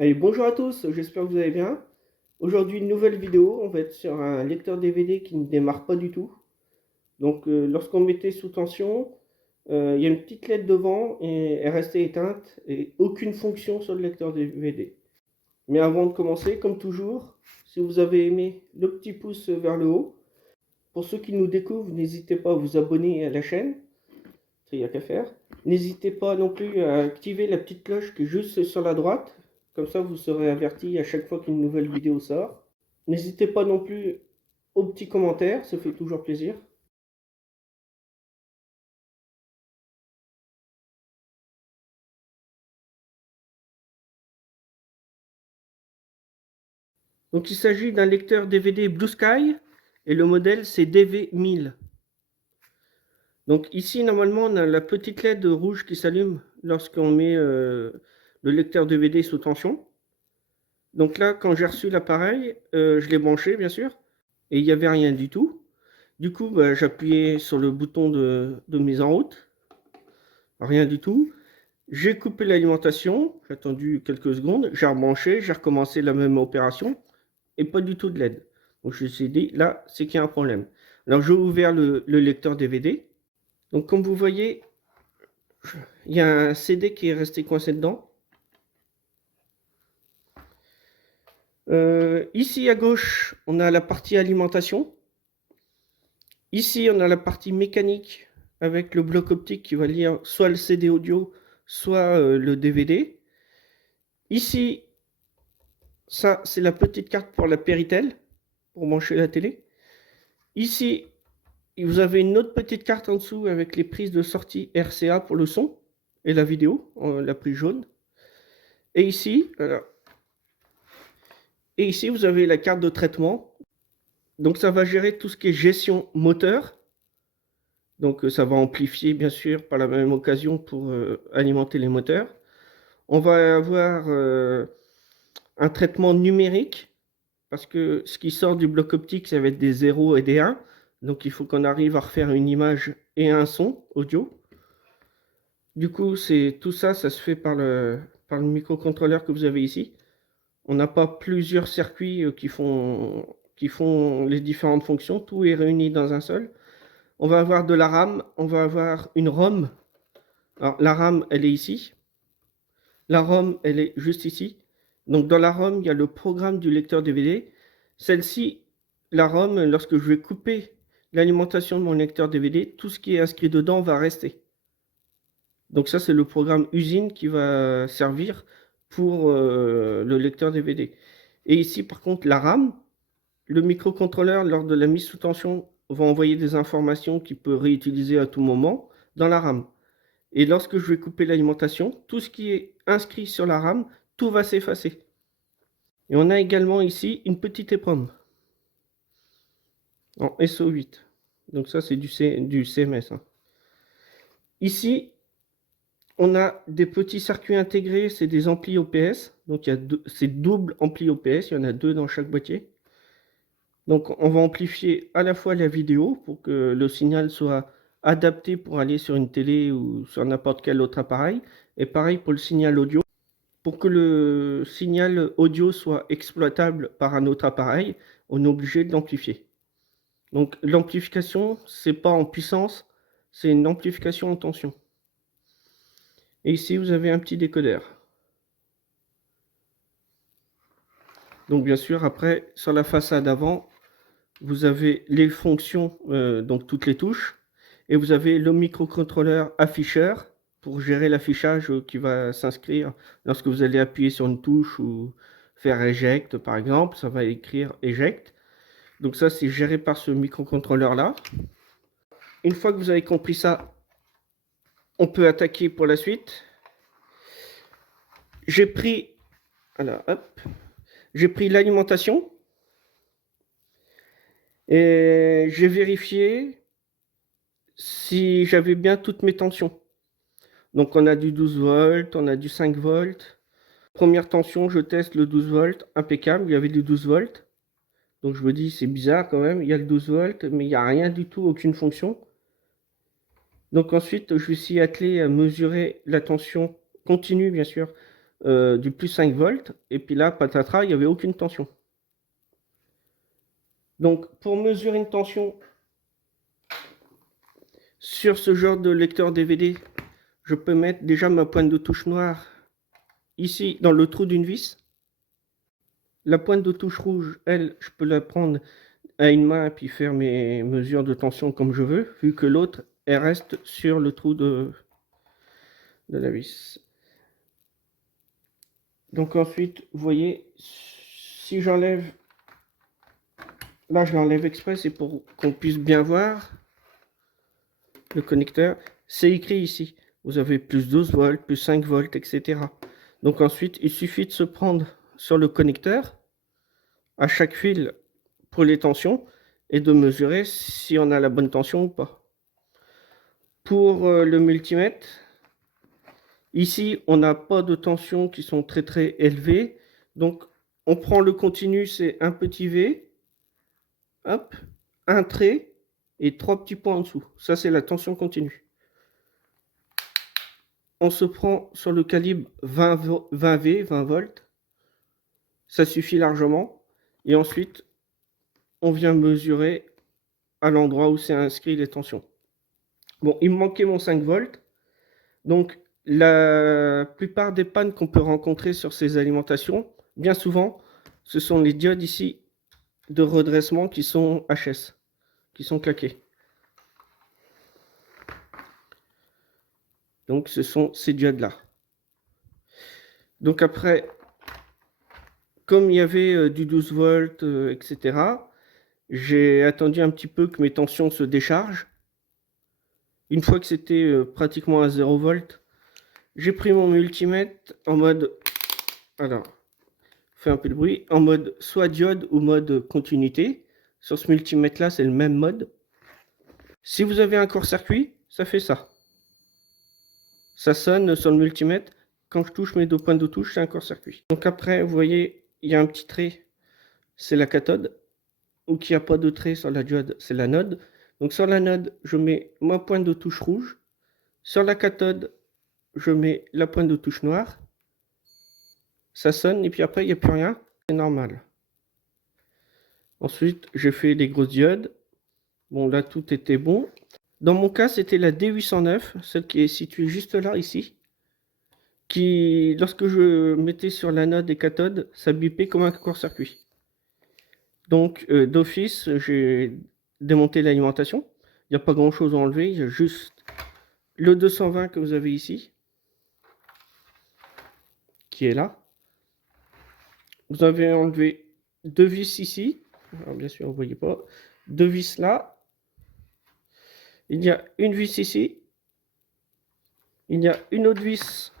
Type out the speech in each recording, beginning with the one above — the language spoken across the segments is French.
Allez, bonjour à tous, j'espère que vous allez bien. Aujourd'hui, une nouvelle vidéo, on va être sur un lecteur DVD qui ne démarre pas du tout. Donc, lorsqu'on mettait sous tension, il y a une petite LED devant et elle restait éteinte et aucune fonction sur le lecteur DVD. Mais avant de commencer, comme toujours, si vous avez aimé, le petit pouce vers le haut. Pour ceux qui nous découvrent, n'hésitez pas à vous abonner à la chaîne, il n'y a qu'à faire. N'hésitez pas non plus à activer la petite cloche qui est juste sur la droite. Comme ça, vous serez averti à chaque fois qu'une nouvelle vidéo sort. N'hésitez pas non plus aux petits commentaires, ça fait toujours plaisir. Donc il s'agit d'un lecteur DVD Blue Sky et le modèle c'est DV1000. Donc ici normalement on a la petite LED rouge qui s'allume lorsqu'on met le lecteur DVD sous tension. Donc là quand j'ai reçu l'appareil, je l'ai branché bien sûr et il n'y avait rien du tout. Du coup bah, j'appuyais sur le bouton de mise en route, rien du tout. J'ai coupé l'alimentation, j'ai attendu quelques secondes, j'ai rebranché, j'ai recommencé la même opération et pas du tout de LED. Donc je me suis dit, là, c'est qu'il y a un problème. Alors j'ai ouvert le lecteur DVD. Donc comme vous voyez, il y a un CD qui est resté coincé dedans. Ici à gauche, on a la partie alimentation. Ici, on a la partie mécanique avec le bloc optique qui va lire soit le CD audio, soit le DVD. Ici, ça, c'est la petite carte pour la Péritel, pour brancher la télé. Ici, vous avez une autre petite carte en dessous avec les prises de sortie RCA pour le son et la vidéo, la prise jaune. Et ici, voilà. Et ici, vous avez la carte de traitement. Donc, ça va gérer tout ce qui est gestion moteur. Donc, ça va amplifier, bien sûr, par la même occasion pour alimenter les moteurs. On va avoir un traitement numérique parce que ce qui sort du bloc optique, ça va être des 0 et des 1. Donc, il faut qu'on arrive à refaire une image et un son audio. Du coup, tout ça, ça se fait par le microcontrôleur que vous avez ici. On n'a pas plusieurs circuits qui font les différentes fonctions. Tout est réuni dans un seul. On va avoir de la RAM, on va avoir une ROM. Alors, la RAM, elle est ici. La ROM, elle est juste ici. Donc, dans la ROM, il y a le programme du lecteur DVD. Celle-ci, la ROM, lorsque je vais couper l'alimentation de mon lecteur DVD, tout ce qui est inscrit dedans va rester. Donc ça, c'est le programme usine qui va servir pour le lecteur DVD. Et ici, par contre, la RAM, le microcontrôleur, lors de la mise sous tension, va envoyer des informations qu'il peut réutiliser à tout moment dans la RAM. Et lorsque je vais couper l'alimentation, tout ce qui est inscrit sur la RAM, tout va s'effacer. Et on a également ici une petite EPROM en SO8. Donc ça, c'est du CMS. Ici, on a des petits circuits intégrés, c'est des amplis OPS. Donc c'est double ampli OPS, il y en a deux dans chaque boîtier. Donc on va amplifier à la fois la vidéo pour que le signal soit adapté pour aller sur une télé ou sur n'importe quel autre appareil. Et pareil pour le signal audio. Pour que le signal audio soit exploitable par un autre appareil, on est obligé de l'amplifier. Donc l'amplification, c'est pas en puissance, c'est une amplification en tension. Et ici, vous avez un petit décodeur. Donc bien sûr, après, sur la façade avant, vous avez les fonctions, donc toutes les touches, et vous avez le microcontrôleur afficheur pour gérer l'affichage qui va s'inscrire lorsque vous allez appuyer sur une touche ou faire eject par exemple, ça va écrire eject. Donc ça, c'est géré par ce microcontrôleur-là. Une fois que vous avez compris ça, on peut attaquer pour la suite. J'ai pris, alors, hop, j'ai pris l'alimentation et j'ai vérifié si j'avais bien toutes mes tensions. Donc on a du 12 volts, on a du 5 volts. Première tension, je teste le 12 volts, impeccable, il y avait du 12 volts. Donc je me dis, c'est bizarre quand même, il y a le 12 volts, mais il n'y a rien du tout, aucune fonction. Donc ensuite, je me suis attelé à mesurer la tension continue, bien sûr, du plus 5 volts. Et puis là, patatras, il n'y avait aucune tension. Donc, pour mesurer une tension sur ce genre de lecteur DVD, je peux mettre déjà ma pointe de touche noire ici dans le trou d'une vis. La pointe de touche rouge, elle, je peux la prendre à une main et puis faire mes mesures de tension comme je veux, vu que l'autre, elle reste sur le trou de la vis. Donc ensuite, vous voyez, si j'enlève, là je l'enlève exprès, c'est pour qu'on puisse bien voir le connecteur. C'est écrit ici, vous avez plus 12 volts, plus 5 volts, etc. Donc ensuite, il suffit de se prendre sur le connecteur, à chaque fil pour les tensions, et de mesurer si on a la bonne tension ou pas. Pour le multimètre, ici, on n'a pas de tensions qui sont très élevées. Donc, on prend le continu, c'est un petit V, hop, un trait et 3 petits points en dessous. Ça, c'est la tension continue. On se prend sur le calibre 20 V, 20 volts. Ça suffit largement. Et ensuite, on vient mesurer à l'endroit où c'est inscrit les tensions. Bon, il me manquait mon 5 volts. Donc, la plupart des pannes qu'on peut rencontrer sur ces alimentations, bien souvent, ce sont les diodes ici de redressement qui sont HS, qui sont claquées. Donc, ce sont ces diodes-là. Donc après, comme il y avait du 12 volts, etc., j'ai attendu un petit peu que mes tensions se déchargent. Une fois que c'était pratiquement à 0 volts, j'ai pris mon multimètre en mode... Alors, fait un peu de bruit, en mode soit diode ou mode continuité. Sur ce multimètre là, c'est le même mode. Si vous avez un court-circuit, ça fait ça. Ça sonne sur le multimètre. Quand je touche mes deux points de touche, c'est un court-circuit. Donc après, vous voyez, il y a un petit trait, c'est la cathode. Ou qu'il n'y a pas de trait sur la diode, c'est l'anode. Donc sur l'anode, je mets ma pointe de touche rouge. Sur la cathode, je mets la pointe de touche noire. Ça sonne et puis après, il n'y a plus rien. C'est normal. Ensuite, j'ai fait les grosses diodes. Bon, là, tout était bon. Dans mon cas, c'était la D809, celle qui est située juste là, ici. Qui, lorsque je mettais sur l'anode des cathodes, ça bipait comme un court-circuit. Donc, d'office, j'ai démonté l'alimentation. Il n'y a pas grand-chose à enlever, il y a juste le 220 que vous avez ici, qui est là. Vous avez enlevé deux vis ici. Alors, bien sûr, vous ne voyez pas. Deux vis là. Il y a une vis ici. Il y a une autre vis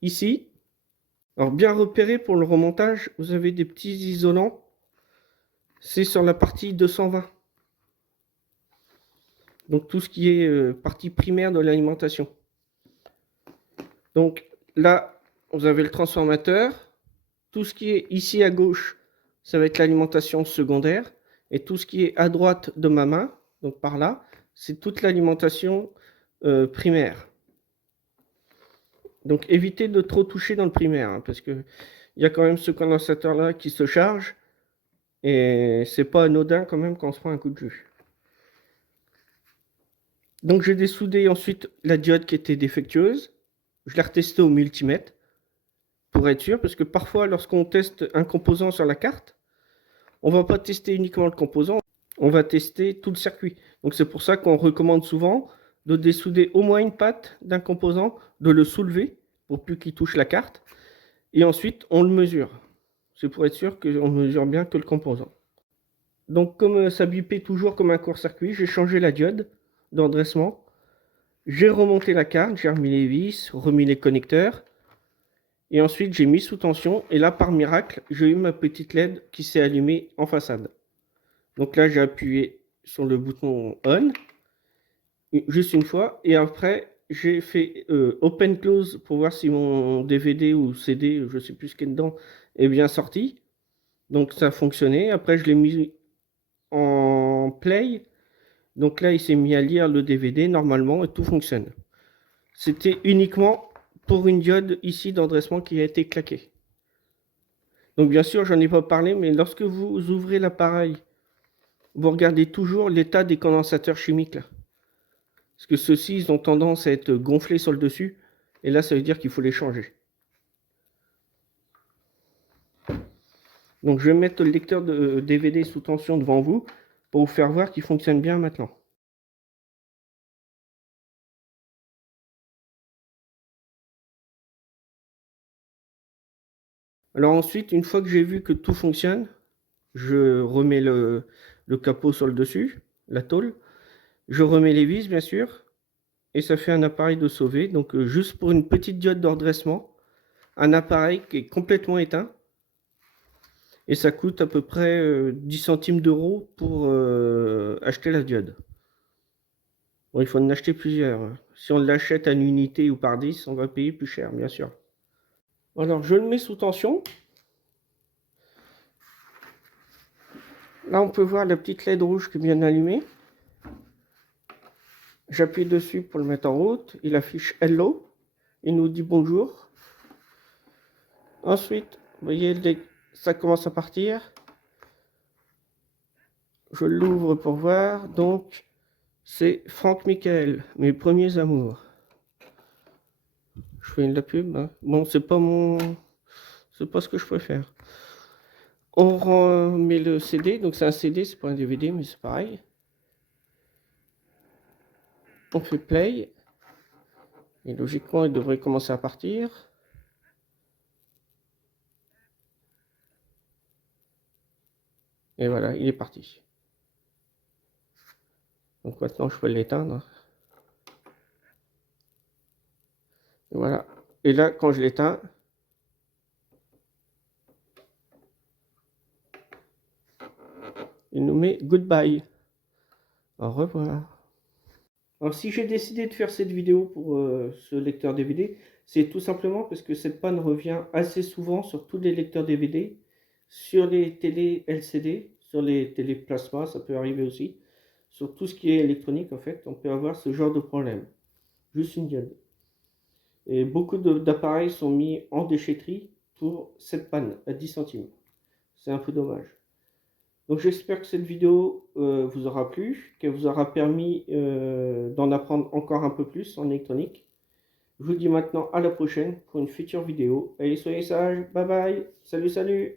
ici. Alors, bien repéré pour le remontage, vous avez des petits isolants. C'est sur la partie 220. Donc, tout ce qui est partie primaire de l'alimentation. Donc, là, vous avez le transformateur. Tout ce qui est ici à gauche, ça va être l'alimentation secondaire. Et tout ce qui est à droite de ma main, donc par là, c'est toute l'alimentation primaire. Donc évitez de trop toucher dans le primaire, hein, parce que il y a quand même ce condensateur-là qui se charge. Et c'est pas anodin quand même quand on se prend un coup de jus. Donc j'ai dessoudé ensuite la diode qui était défectueuse. Je l'ai retestée au multimètre pour être sûr, parce que parfois lorsqu'on teste un composant sur la carte, on ne va pas tester uniquement le composant, on va tester tout le circuit. Donc c'est pour ça qu'on recommande souvent de dessouder au moins une patte d'un composant, de le soulever pour plus qu'il touche la carte, et ensuite on le mesure. C'est pour être sûr qu'on mesure bien que le composant. Donc comme ça bipait toujours comme un court-circuit, j'ai changé la diode d'endressement. J'ai remonté la carte, j'ai remis les vis, remis les connecteurs. Et ensuite, j'ai mis sous tension. Et là, par miracle, j'ai eu ma petite LED qui s'est allumée en façade. Donc là, j'ai appuyé sur le bouton on. Juste une fois. Et après, j'ai fait open close pour voir si mon DVD ou CD, je ne sais plus ce qu'il y a dedans, est bien sorti. Donc ça a fonctionné. Après, je l'ai mis en play. Donc là, il s'est mis à lire le DVD normalement et tout fonctionne. C'était uniquement pour une diode ici d'endressement qui a été claquée. Donc bien sûr, j'en ai pas parlé, mais lorsque vous ouvrez l'appareil, vous regardez toujours l'état des condensateurs chimiques là. Parce que ceux-ci, ils ont tendance à être gonflés sur le dessus. Et là, ça veut dire qu'il faut les changer. Donc je vais mettre le lecteur de DVD sous tension devant vous pour vous faire voir qu'il fonctionne bien maintenant. Alors ensuite, une fois que j'ai vu que tout fonctionne, je remets le capot sur le dessus, la tôle. Je remets les vis, bien sûr. Et ça fait un appareil de sauver. Donc juste pour une petite diode de redressement, un appareil qui est complètement éteint. Et ça coûte à peu près 10 centimes d'euros pour acheter la diode. Bon, il faut en acheter plusieurs. Si on l'achète en unité ou par 10, on va payer plus cher, bien sûr. Alors, je le mets sous tension. Là, on peut voir la petite LED rouge qui vient d'allumer. J'appuie dessus pour le mettre en route. Il affiche Hello. Il nous dit bonjour. Ensuite, vous voyez, ça commence à partir. Je l'ouvre pour voir. Donc, c'est Franck Michael, mes premiers amours. Je fais de la pub. Hein. Bon, c'est pas ce que je préfère. On remet le CD. Donc, c'est un CD, c'est pas un DVD, mais c'est pareil. On fait play. Et logiquement, il devrait commencer à partir. Et voilà, il est parti. Donc maintenant, je peux l'éteindre. Et voilà. Et là, quand je l'éteins, il nous met goodbye. Au revoir. Alors, si j'ai décidé de faire cette vidéo pour ce lecteur DVD, c'est tout simplement parce que cette panne revient assez souvent sur tous les lecteurs DVD, sur les télé LCD, sur les télé plasma, ça peut arriver aussi. Sur tout ce qui est électronique, en fait, on peut avoir ce genre de problème. Juste une diode. Et beaucoup d'appareils sont mis en déchetterie pour cette panne à 10 centimes. C'est un peu dommage. Donc j'espère que cette vidéo vous aura plu, qu'elle vous aura permis d'en apprendre encore un peu plus en électronique. Je vous dis maintenant à la prochaine pour une future vidéo. Allez, soyez sages, bye bye, salut salut.